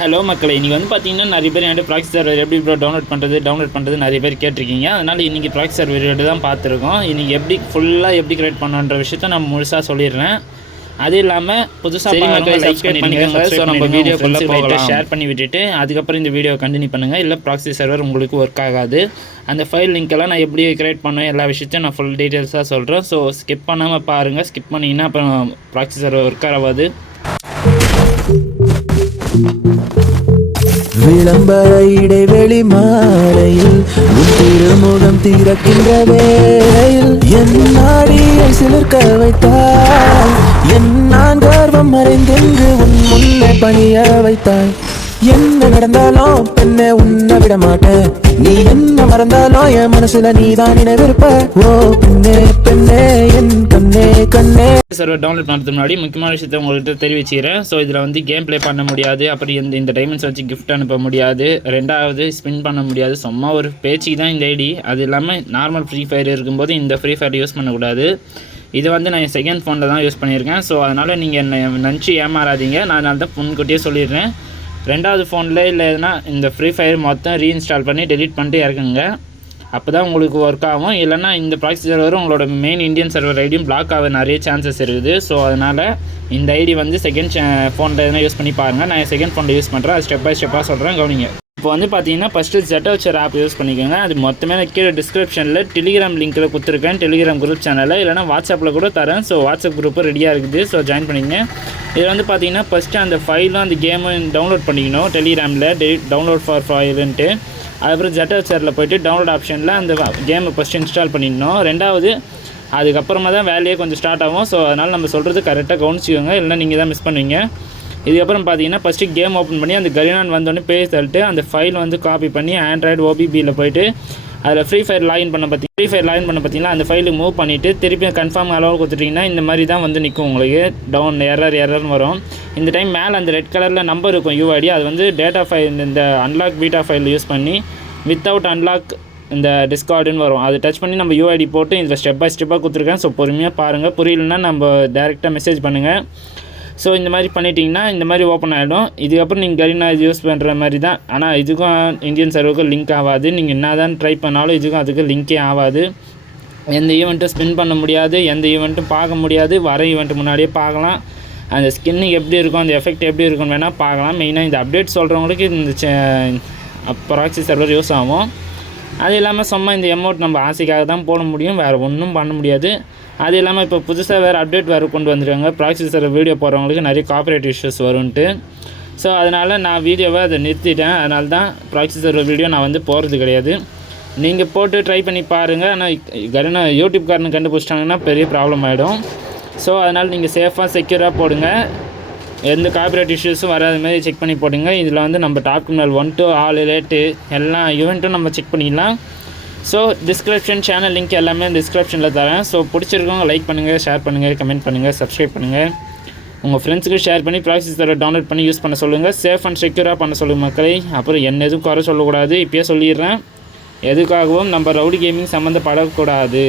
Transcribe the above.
Hello மக்களை, இன்றைக்கி வந்து பார்த்தீங்கன்னா நிறைய பேர் என்கிட்ட ப்ராக்ஸி சர்வர் எப்படி டவுன்லோட் பண்ணுறது நிறைய பேர் கேட்டிருக்கீங்க. அதனால் இன்றைக்கி ப்ராக்ஸி சர்வர் தான் பார்த்துருக்கோம். இன்றைக்கி எப்படி கிரியேட் பண்ணுன்ற விஷயத்த நான் முழுசாக சொல்லிடுறேன். அது இல்லாமல் புதுசாக லைக் பண்ணிக்கோங்க. ஸோ நம்ம வீடியோக்குள்ளே போயிட்டு ஷேர் பண்ணி விட்டுட்டு அதுக்கப்புறம் இந்த வீடியோ கண்டினியூ பண்ணுங்கள். இல்லை ப்ராக்ஸி சர்வர் உங்களுக்கு ஒர்க் ஆகாது. அந்த ஃபைல் லிங்க்கெல்லாம் நான் எப்படி கிரியேட் பண்ணுவேன் எல்லா விஷயத்தையும் நான் ஃபுல் டீட்டெயில்ஸாக சொல்கிறேன். ஸோ ஸ்கிப் பண்ணாமல் பாருங்கள். ஸ்கிப் பண்ணிங்கன்னா அப்புறம் ப்ராக்ஸி சர்வர் ஒர்க் ஆகாது. விளம்பர இடைவெளி மாலையில் திருமுகம் திறக்கின்ற வேளையில் என் நாடியை சிலிர்க்க வைத்தாய். என் நான் கர்வம் மறைந்தென்று உன் முன்னே பணிய வைத்தாய். என்ன நடந்தாலும் பெண்ணே உன்னை விட மாட்டேன். நீ என்ன மறந்தாலும் என் மனசுல நீதான் நினைவிருப்ப. ஓ பெண்ணே பெண்ணே என் கண்ணே கண்ணே. சர்வர் டவுன்லோட் பண்ணுறதுக்கு முன்னாடி முக்கியமான விஷயத்தை உங்கள்கிட்ட தெரிவிச்சுக்கிறேன். ஸோ இதில் வந்து கேம் ப்ளே பண்ண முடியாது. அப்புறம் இந்த டைமண்ட்ஸ் வச்சு கிஃப்ட் அனுப்ப முடியாது. ரெண்டாவது ஸ்பின் பண்ண முடியாது. சும்மா ஒரு பேச்சுக்கு தான் இந்த ஐடி. அது இல்லாமல் நார்மல் ஃப்ரீ ஃபயர் இருக்கும்போது இந்த ஃப்ரீ ஃபயர் யூஸ் பண்ணக்கூடாது. இது வந்து நான் செகண்ட் ஃபோனில் தான் யூஸ் பண்ணியிருக்கேன். ஸோ அதனால் நீங்கள் என்னை நினச்சி ஏமாறாதீங்க. நான் அதனால தான் முன்கூட்டியே சொல்லிடுறேன். ரெண்டாவது ஃபோனில் இல்லைன்னா இந்த ஃப்ரீ ஃபயர் மொத்தம் ரீஇன்ஸ்டால் பண்ணி டெலீட் பண்ணிட்டு இறக்குங்க. அப்போ தான் உங்களுக்கு ஒர்க் ஆகும். இல்லைனா இந்த ப்ராக்ஸி சர்வரும் உங்களோட மெயின் இந்தியன் சர்வர் ஐடியும் பிளாக் ஆக நிறைய சான்சஸ் இருக்குது. ஸோ அதனால் இந்த ஐடி வந்து செகண்ட் ஃபோனில் எதனா யூஸ் பண்ணி பாருங்கள். நான் செகண்ட் ஃபோனில் யூஸ் பண்ணுறேன். அது ஸ்டெப் பை ஸ்டெப்பாக சொல்கிறேன், கவனிங்க. இப்போ வந்து பார்த்தீங்கன்னா ஃபஸ்ட்டு ஜெட்டோச்சர் ஆப் யூஸ் பண்ணிக்கோங்க. அது மொத்தமே கீழே டிஸ்கிரிப்ஷனில் டெலிகிராம் லிங்க்கில் கொடுத்துருக்கேன். டெலிகிராம் குரூப் சேனலில் இல்லைனா வாட்ஸ்அப்பில் கூட தரேன். ஸோ வாட்ஸ்அப் குரூப்பு ரெடியாக இருக்குது. ஸோ ஜாயின் பண்ணிக்கங்க. இதில் வந்து பார்த்தீங்கன்னா ஃபஸ்ட்டு அந்த ஃபைலும் அந்த கேமும் டவுன்லோட் பண்ணிக்கணும். டெலிகிராமில் டவுன்லோட் ஃபார் ஃபைலுன்ட்டு. அதுக்கப்புறம் ஜெட்டோச்சரில் போய்ட்டு டவுன்லோட் ஆப்ஷனில் அந்த கேமை ஃபஸ்ட்டு இன்ஸ்டால் பண்ணிடணும். ரெண்டாவது அதுக்கப்புறமா தான் வேலையே கொஞ்சம் ஸ்டார்ட் ஆகும். ஸோ அதனால் நம்ம சொல்கிறது கரெக்டாக கவனிச்சிக்கோங்க, இல்லைனா நீங்கள் தான் மிஸ் பண்ணுவீங்க. இதுக்கப்புறம் பார்த்தீங்கன்னா ஃபஸ்ட்டு கேம் ஓப்பன் பண்ணி அந்த கரினான் வந்தோடனே பேஜ் தள்ளிட்டு அந்த ஃபைல் வந்து காப்பி பண்ணி ஆண்ட்ராய்டு ஓபிபியில் போய்ட்டு அதில் ஃப்ரீ ஃபயர் லாகின் பண்ண பார்த்தீங்கன்னா அந்த ஃபைலுக்கு மூவ் பண்ணிவிட்டு திருப்பி கன்ஃபார்ம் அளவு கொடுத்துட்டிங்கன்னா இந்த மாதிரி தான் வந்து நிற்கும். உங்களுக்கு டவுன் எரர்னு வரும். இந்த டைம் மேலே அந்த ரெட் கலரில் நம்பர் இருக்கும் யூஐடி. அது வந்து டேட்டா ஃபைல் இந்த அன்லாக் பீட்டா ஃபைல் யூஸ் பண்ணி வித்தவுட் அன்லாக் இந்த டிஸ்கார்டுன்னு வரும். அது டச் பண்ணி நம்ம யூஐடி போட்டு இதில் ஸ்டெப் பை ஸ்டெப்பாக கொடுத்துருக்கேன். ஸோ பொறுமையாக பாருங்கள். புரியலன்னா நம்ம டேரெக்டாக மெசேஜ் பண்ணுங்கள். ஸோ இந்த மாதிரி பண்ணிட்டீங்கன்னா இந்த மாதிரி ஓப்பன் ஆகிடும். இதுக்கப்புறம் நீங்கள் கரீனா இது யூஸ் பண்ணுற மாதிரி தான். ஆனால் இதுக்கும் இந்தியன் சர்வருக்கும் லிங்க் ஆகாது. நீங்கள் என்ன தான் ட்ரை பண்ணாலும் இதுக்கும் அதுக்கு லிங்க்கே ஆகாது. எந்த ஈவெண்ட்டும் ஸ்பின் பண்ண முடியாது. எந்த ஈவெண்ட்டும் பார்க்க முடியாது. வர ஈவெண்ட்டு முன்னாடியே பார்க்கலாம். அந்த ஸ்கின்னு எப்படி இருக்கும், அந்த எஃபெக்ட் எப்படி இருக்குன்னு வேணால் பார்க்கலாம். மெயினாக இந்த அப்டேட் சொல்கிறவங்களுக்கு இந்த ப்ராக்ஸி சர்வர் யூஸ் ஆகும். அது இல்லாமல் சும்மா இந்த எமௌண்ட் நம்ம ஆசைக்காக தான் போட முடியும், வேறு ஒன்றும் பண்ண முடியாது. அது இல்லாமல் இப்போ புதுசாக வேறு அப்டேட் வேறு கொண்டு வந்துருக்காங்க. ப்ராக்ஸி சர்வர் வீடியோ போடுறவங்களுக்கு நிறைய காப்பிரைட் இஷ்யூஸ் வரும்ன்ட்டு. ஸோ அதனால் நான் வீடியோவை அதை நிறுத்திட்டேன். அதனால தான் ப்ராக்ஸி சர்வர் வீடியோ நான் வந்து போகிறது கிடையாது. நீங்கள் போட்டு ட்ரை பண்ணி பாருங்கள். ஆனால் யூடியூப்காரனு கண்டுபிடிச்சிட்டாங்கன்னா பெரிய ப்ராப்ளம் ஆகிடும். ஸோ அதனால் நீங்கள் சேஃபாக செக்யூராக போடுங்க. எந்த காப்பிரைட் இஷ்யூஸும் வராத மாதிரி செக் பண்ணி போடுங்க. இதில் வந்து நம்ம top criminal 1 to all rate எல்லா ஈவெண்ட்டும் நம்ம செக் பண்ணிக்கலாம். ஸோ டிஸ்கிரிப்ஷன் சேனல் லிங்க் எல்லாமே டிஸ்கிரிப்ஷனில் தரேன். ஸோ பிடிச்சிருக்கவங்க லைக் பண்ணுங்கள், ஷேர் பண்ணுங்கள், கமெண்ட் பண்ணுங்கள், சப்ஸ்கிரைப் பண்ணுங்கள். உங்கள் ஃப்ரெண்ட்ஸுக்கு ஷேர் பண்ணி ப்ராக்ஸி சர்வர் டவுன்லோட் பண்ணி யூஸ் பண்ண சொல்லுங்கள். சேஃப் அண்ட் செக்யூராக பண்ண சொல்லுங்கள் மக்களை. அப்புறம் என்ன எதுவும் குறை சொல்லக்கூடாது. இப்போயே சொல்லிடுறேன், எதுக்காகவும் நம்ம ரவுடி கேமிங் சம்மந்தப்படக்கூடாது.